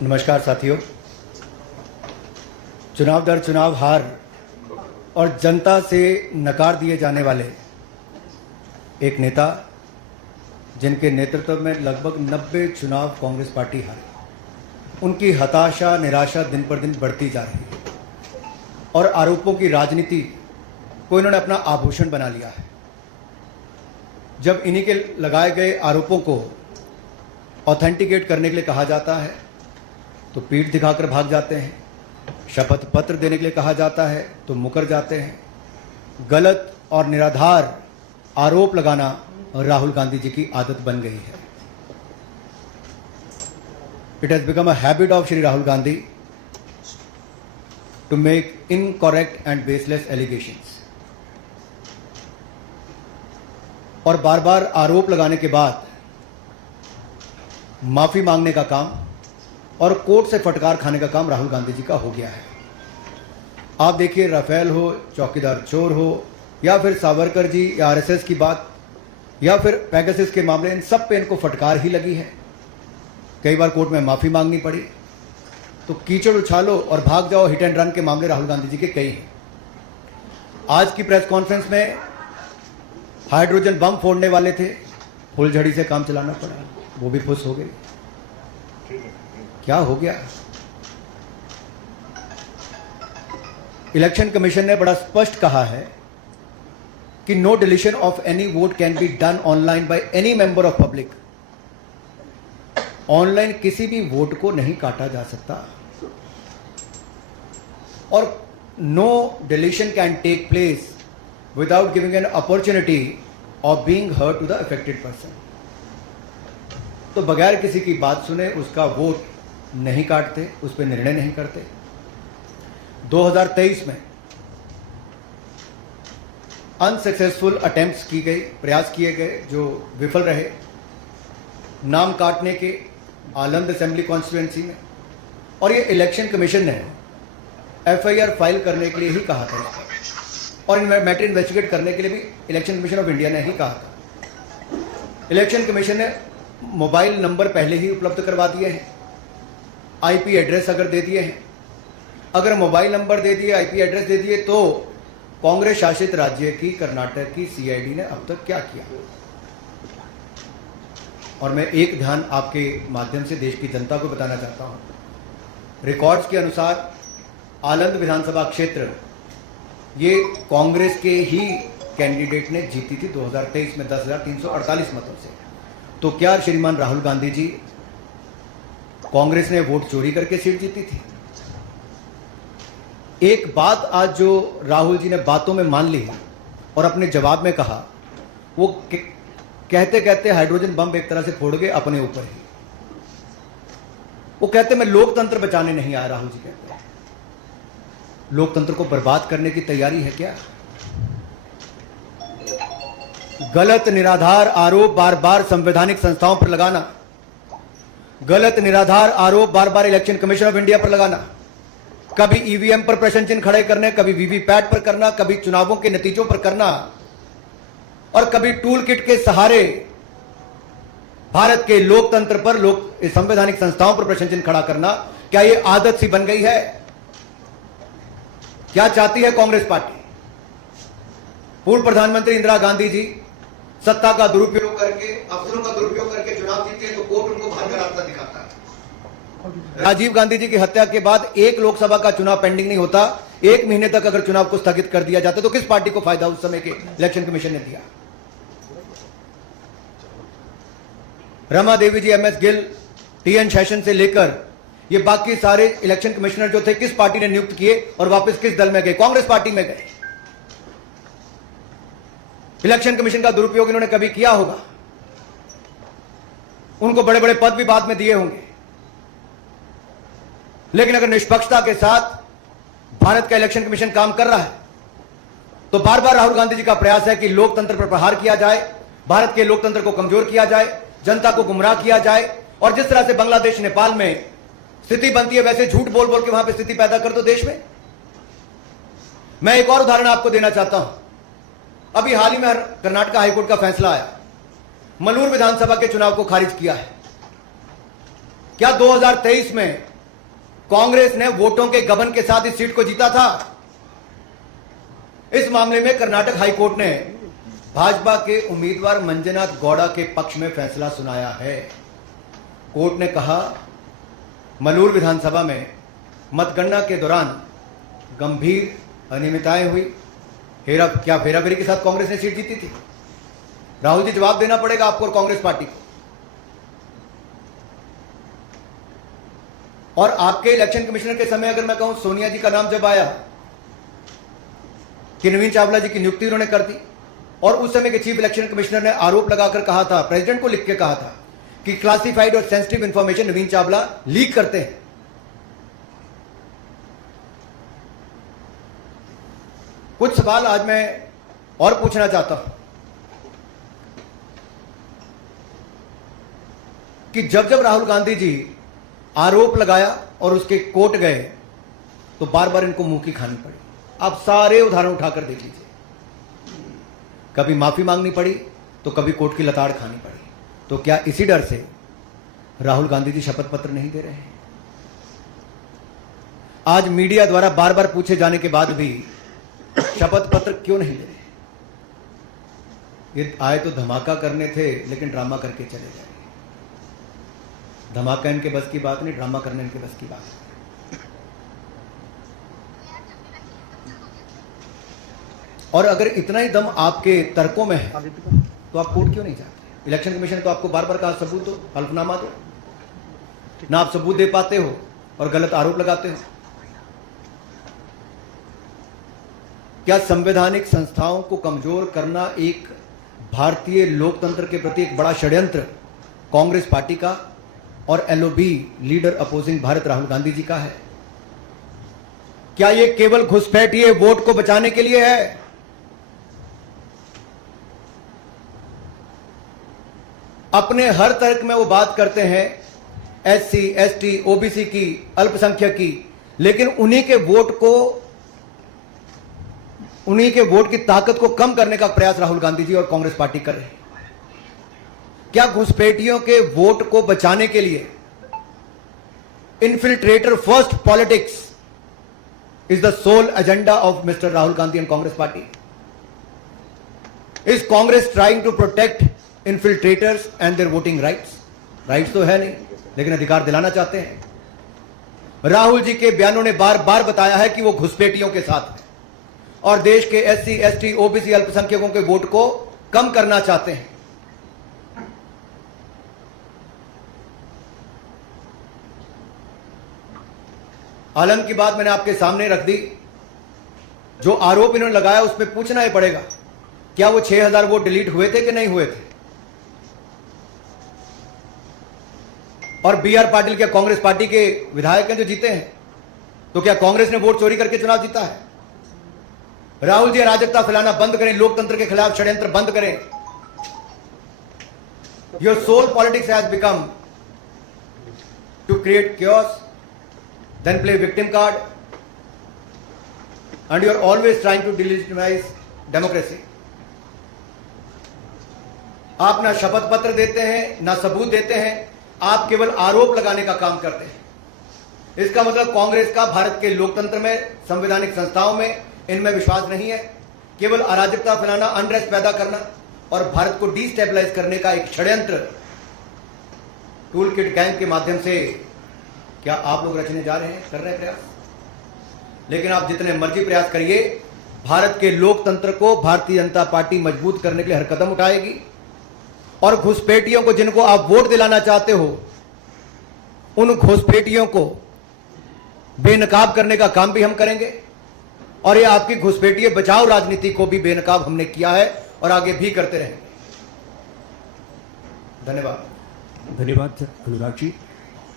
नमस्कार साथियों। चुनाव दर चुनाव हार और जनता से नकार दिए जाने वाले एक नेता जिनके नेतृत्व में लगभग 90 चुनाव कांग्रेस पार्टी हारी, उनकी हताशा निराशा दिन पर दिन बढ़ती जा रही है और आरोपों की राजनीति को इन्होंने अपना आभूषण बना लिया है। जब इन्हीं के लगाए गए आरोपों को ऑथेंटिकेट करने के लिए कहा जाता है तो पीठ दिखाकर भाग जाते हैं, शपथ पत्र देने के लिए कहा जाता है तो मुकर जाते हैं। गलत और निराधार आरोप लगाना राहुल गांधी जी की आदत बन गई है। It has become a habit of Shri Rahul Gandhi to make incorrect and baseless allegations और बार बार आरोप लगाने के बाद माफी मांगने का काम और कोर्ट से फटकार खाने का काम राहुल गांधी जी का हो गया है। आप देखिए, राफेल हो, चौकीदार चोर हो, या फिर सावरकर जी या आरएसएस की बात, या फिर पेगासस के मामले, इन सब पे इनको फटकार ही लगी है। कई बार कोर्ट में माफी मांगनी पड़ी। तो कीचड़ उछालो और भाग जाओ हिट एंड रन के मामले राहुल गांधी जी के कई हैं। आज की प्रेस कॉन्फ्रेंस में हाइड्रोजन बम फोड़ने वाले थे, फुलझड़ी से काम चलाना पड़ा, वो भी फुस हो गई। क्या हो गया? इलेक्शन कमीशन ने बड़ा स्पष्ट कहा है कि no deletion of any vote can be done online by any member of public. Online किसी भी वोट को नहीं काटा जा सकता और no deletion can take place without giving an opportunity of being heard to the affected person. तो बगैर किसी की बात सुने उसका वोट नहीं काटते, उस पर निर्णय नहीं करते। 2023 में अनसक्सेसफुल अटेम्प्ट्स की गई, प्रयास किए गए जो विफल रहे, नाम काटने के आलंद असेंबली कॉन्स्टिट्यूएंसी में, और ये इलेक्शन कमीशन ने एफआईआर फाइल करने के लिए ही कहा था और मैटर इन्वेस्टिगेट करने के लिए भी इलेक्शन कमीशन ऑफ इंडिया ने ही कहा था। इलेक्शन कमीशन ने मोबाइल नंबर पहले ही उपलब्ध करवा दिए हैं, आईपी एड्रेस अगर दे दिए हैं। अगर मोबाइल नंबर दे दिए, आईपी एड्रेस दे दिए, तो कांग्रेस शासित राज्य की कर्नाटक की सीआईडी ने अब तक क्या किया? और मैं एक ध्यान आपके माध्यम से देश की जनता को बताना चाहता हूं। रिकॉर्ड्स के अनुसार आलंद विधानसभा क्षेत्र ये कांग्रेस के ही कैंडिडेट ने जीती थी 2023 में 10,348 मतों से। तो क्या श्रीमान राहुल गांधी जी, कांग्रेस ने वोट चोरी करके सीट जीती थी? एक बात आज जो राहुल जी ने बातों में मान ली और अपने जवाब में कहा, वो कहते कहते हाइड्रोजन बम एक तरह से फोड़ गए अपने ऊपर ही। वो कहते मैं लोकतंत्र बचाने नहीं आया। राहुल जी कहते हैं लोकतंत्र को बर्बाद करने की तैयारी है क्या? गलत निराधार आरोप बार बार संवैधानिक संस्थाओं पर लगाना, गलत निराधार आरोप बार बार इलेक्शन कमीशन ऑफ इंडिया पर लगाना, कभी ईवीएम पर प्रश्न चिन्ह खड़े करने, कभी वीवीपैट पर करना, कभी चुनावों के नतीजों पर करना, और कभी टूल किट के सहारे भारत के लोकतंत्र पर, संवैधानिक संस्थाओं पर प्रश्न चिन्ह खड़ा करना। क्या यह आदत सी बन गई है? क्या चाहती है कांग्रेस पार्टी? पूर्व प्रधानमंत्री इंदिरा गांधी जी सत्ता का दुरुपयोग करके, अफसरों का दुरुपयोग करके चुनाव जीते हैं तो कोर्ट उनको बाहर का रास्ता दिखाता है। राजीव गांधी जी की हत्या के बाद एक लोकसभा का चुनाव पेंडिंग नहीं होता, 1 महीने तक अगर चुनाव को स्थगित कर दिया जाता तो किस पार्टी को फायदा उस समय के इलेक्शन कमीशन ने दिया? रमा देवी जी, एमएस गिल, टीएन शेषन से लेकर ये बाकी सारे इलेक्शन कमिश्नर जो थे, किस पार्टी ने नियुक्त किए और वापस किस दल में गए? कांग्रेस पार्टी में गए। इलेक्शन कमीशन का दुरुपयोग इन्होंने कभी किया होगा? उनको बड़े बड़े पद भी बाद में दिए होंगे, लेकिन अगर निष्पक्षता के साथ भारत का इलेक्शन कमीशन काम कर रहा है तो बार बार राहुल गांधी जी का प्रयास है कि लोकतंत्र पर प्रहार किया जाए, भारत के लोकतंत्र को कमजोर किया जाए, जनता को गुमराह किया जाए। और जिस तरह से बांग्लादेश नेपाल में स्थिति बनती है वैसे झूठ बोल बोल के वहां पर स्थिति पैदा कर दो देश में। मैं एक और उदाहरण आपको देना चाहता हूं। अभी हाल ही में कर्नाटक हाईकोर्ट का फैसला आया, मलूर विधानसभा के चुनाव को खारिज किया है। क्या 2023 में कांग्रेस ने वोटों के गबन के साथ इस सीट को जीता था। इस मामले में कर्नाटक हाईकोर्ट ने भाजपा के उम्मीदवार मंजुनाथ गौड़ा के पक्ष में फैसला सुनाया है। कोर्ट ने कहा, मलूर विधानसभा में मतगणना के दौरान गंभीर अनियमितताएं हुई। क्या फेराफेरी के साथ कांग्रेस ने सीट जीती थी? राहुल जी, जवाब देना पड़ेगा आपको और कांग्रेस पार्टी को। और आपके इलेक्शन कमिश्नर के समय अगर मैं कहूं, सोनिया जी का नाम जब आया कि नवीन चावला जी की नियुक्ति उन्होंने कर दी, और उस समय के चीफ इलेक्शन कमिश्नर ने आरोप लगाकर कहा था, प्रेसिडेंट को लिख के कहा था कि क्लासिफाइड और सेंसिटिव इंफॉर्मेशन नवीन चावला लीक करते हैं। कुछ सवाल आज मैं और पूछना चाहता हूं कि जब जब राहुल गांधी जी आरोप लगाया और उसके कोर्ट गए तो बार बार इनको मुंह की खानी पड़ी। आप सारे उदाहरण उठाकर देख लीजिए, कभी माफी मांगनी पड़ी तो कभी कोर्ट की लताड़ खानी पड़ी। तो क्या इसी डर से राहुल गांधी जी शपथ पत्र नहीं दे रहे हैं? आज मीडिया द्वारा बार बार पूछे जाने के बाद भी शपथ पत्र क्यों नहीं दे रहे? ये आए तो धमाका करने थे, लेकिन ड्रामा करके चले गए। धमाका इनके बस की बात नहीं, ड्रामा करने इनके बस की बात है। और अगर इतना ही दम आपके तर्कों में है तो आप कोर्ट क्यों नहीं जाते? इलेक्शन कमीशन ने तो आपको बार बार कहा सबूत दो, हल्फनामा दो, ना आप सबूत दे पाते हो और गलत आरोप लगाते हो। क्या संवैधानिक संस्थाओं को कमजोर करना एक भारतीय लोकतंत्र के प्रति एक बड़ा षड्यंत्र कांग्रेस पार्टी का और LOB leader opposing Bharat Rahul Gandhi ji का है? क्या यह केवल घुसपैठिए वोट को बचाने के लिए है? अपने हर तर्क में वो बात करते हैं एससी, एसटी, ओबीसी की, अल्पसंख्यक की, लेकिन उन्हीं के वोट की ताकत को कम करने का प्रयास राहुल गांधी जी और कांग्रेस पार्टी कर रहे हैं। क्या घुसपैठियों के वोट को बचाने के लिए infiltrator first politics is the sole agenda of mister Rahul Gandhi and Congress party? Is Congress trying to protect infiltrators and their voting rights? Rights तो है नहीं, लेकिन अधिकार दिलाना चाहते हैं। राहुल जी के बयानों ने बार बार बताया है कि वो घुसपैठियों के साथ है और देश के एससी, एसटी, ओबीसी, अल्पसंख्यकों के वोट को कम करना चाहते हैं। आलम की बात मैंने आपके सामने रख दी। जो आरोप इन्होंने लगाया उस पर पूछना ही पड़ेगा, क्या वो 6000 वोट डिलीट हुए थे कि नहीं हुए थे? और बीआर पाटिल क्या कांग्रेस पार्टी के विधायक हैं जो जीते हैं? तो क्या कांग्रेस ने वोट चोरी करके चुनाव जीता है? राहुल जी अराजकता फैलाना बंद करें, लोकतंत्र के खिलाफ षड्यंत्र बंद करें। Your sole politics has become to create chaos, then play victim card, and you are always trying to delegitimize democracy. आप ना शपथ पत्र देते हैं, ना सबूत देते हैं, आप केवल आरोप लगाने का काम करते हैं। इसका मतलब कांग्रेस का भारत के लोकतंत्र में, संवैधानिक संस्थाओं में, इनमें विश्वास नहीं है। केवल अराजकता फैलाना, अनरेस्ट पैदा करना और भारत को डिस्टेबलाइज करने का एक षड्यंत्र टूल किट गैंग के माध्यम से क्या आप लोग रचने जा रहे हैं, कर रहे हैं प्रयास? लेकिन आप जितने मर्जी प्रयास करिए, भारत के लोकतंत्र को भारतीय जनता पार्टी मजबूत करने के लिए हर कदम उठाएगी। और घुसपैठियों को जिनको आप वोट दिलाना चाहते हो, उन घुसपैठियों को बेनकाब करने का काम भी हम करेंगे। और ये आपकी घुसपैठिए बचाओ राजनीति को भी बेनकाब हमने किया है और आगे भी करते रहेंगे। धन्यवाद। धन्यवाद अनुराग जी।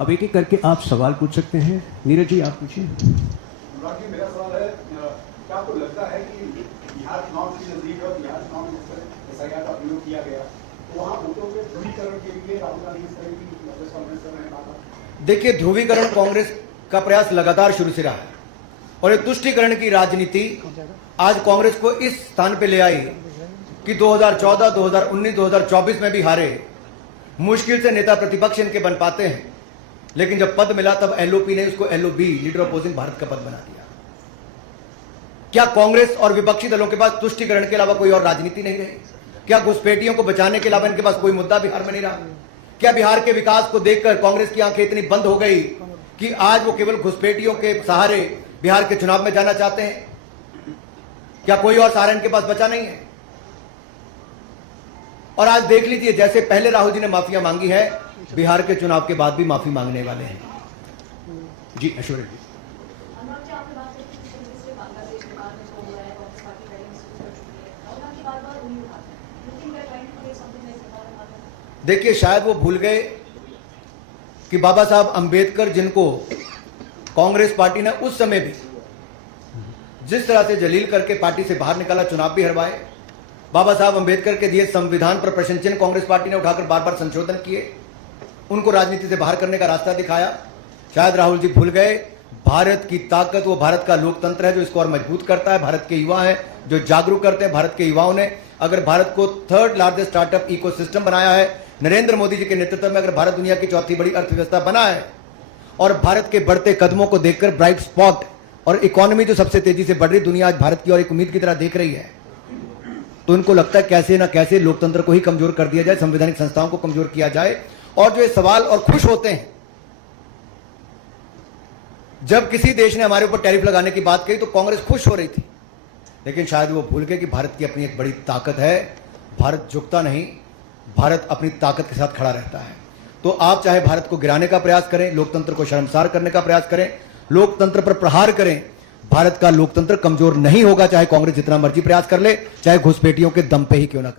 अब एक एक करके आप सवाल पूछ सकते हैं। नीरज जी, आप पूछिए। अनुराग जी, मेरा सवाल है, क्या आपको लगता है कि बिहार चुनाव की नजदीक और बिहार चुनाव में एसआईआर का प्रयोग किया गया, तो वहाँ वोटों के ध्रुवीकरण के लिए राहुल गांधी इस तरह की कांग्रेस कर रहे हैं? देखिए, ध्रुवीकरण कांग्रेस का प्रयास लगातार शुरू से रहा है और ये तुष्टीकरण की राजनीति आज कांग्रेस को इस स्थान पे ले आई कि 2014, 2019, 2024 में भी हारे। मुश्किल से नेता प्रतिपक्ष इनके बन पाते हैं लेकिन जब पद मिला तब एलओपी ने उसको एलओबी, लीडर अपोजिंग भारत का पद बना दिया। क्या कांग्रेस और विपक्षी दलों के पास तुष्टिकरण के अलावा कोई और राजनीति नहीं रही? क्या घुसपैठियों को बचाने के अलावा इनके पास कोई मुद्दा बिहार में नहीं रहा? क्या बिहार के विकास को देखकर कांग्रेस की आंखें इतनी बंद हो गई कि आज वो केवल घुसपैठियों के सहारे बिहार के चुनाव में जाना चाहते हैं? क्या कोई और सहारा इनके पास बचा नहीं है? और आज देख लीजिए, जैसे पहले राहुल जी ने माफिया मांगी है, बिहार के चुनाव के बाद भी माफी मांगने वाले हैं। जी ऐश्वर्या जी। अनुराग जी, आपने बात की कि पिछले बांग्लादेश नेपाल में जो हो रहा है, कांग्रेस पार्टी कड़ी महसूस कर चुकी है, राहुल गांधी बार-बार उंगली उठाते हैं, लेकिन वे trying to do something like Nepal and Bangladesh. देखिए, शायद वो भूल गए कि बाबा साहब अंबेडकर, जिनको कांग्रेस पार्टी ने उस समय भी जिस तरह से जलील करके पार्टी से बाहर निकाला, चुनाव भी हरवाए, बाबा साहब अंबेडकर के दिए संविधान पर प्रश्न चिन्ह कांग्रेस पार्टी ने उठाकर बार बार संशोधन किए, उनको राजनीति से बाहर करने का रास्ता दिखाया। शायद राहुल जी भूल गए, भारत की ताकत वो भारत का लोकतंत्र है जो इसको और मजबूत करता है। भारत के युवा हैं जो जागरूक करते हैं। भारत के युवाओं ने अगर भारत को थर्ड लार्जेस्ट स्टार्टअप इकोसिस्टम बनाया है, नरेंद्र मोदी जी के नेतृत्व में अगर भारत दुनिया की चौथी बड़ी अर्थव्यवस्था बना है, और भारत के बढ़ते कदमों को देखकर ब्राइट स्पॉट और इकोनॉमी जो सबसे तेजी से बढ़ रही, दुनिया आज भारत की और एक उम्मीद की तरह देख रही है, तो उनको लगता है कैसे ना कैसे लोकतंत्र को ही कमजोर कर दिया जाए, संवैधानिक संस्थाओं को कमजोर किया जाए। और जो ये सवाल और खुश होते हैं जब किसी देश ने हमारे ऊपर टैरिफ लगाने की बात कही तो कांग्रेस खुश हो रही थी, लेकिन शायद वो भूल गए कि भारत की अपनी एक बड़ी ताकत है। भारत झुकता नहीं, भारत अपनी ताकत के साथ खड़ा रहता है। तो आप चाहे भारत को गिराने का प्रयास करें, लोकतंत्र को शर्मसार करने का प्रयास करें, लोकतंत्र पर प्रहार करें, भारत का लोकतंत्र कमजोर नहीं होगा, चाहे कांग्रेस जितना मर्जी प्रयास कर ले, चाहे घुसपैठियों के दम पे ही क्यों ना।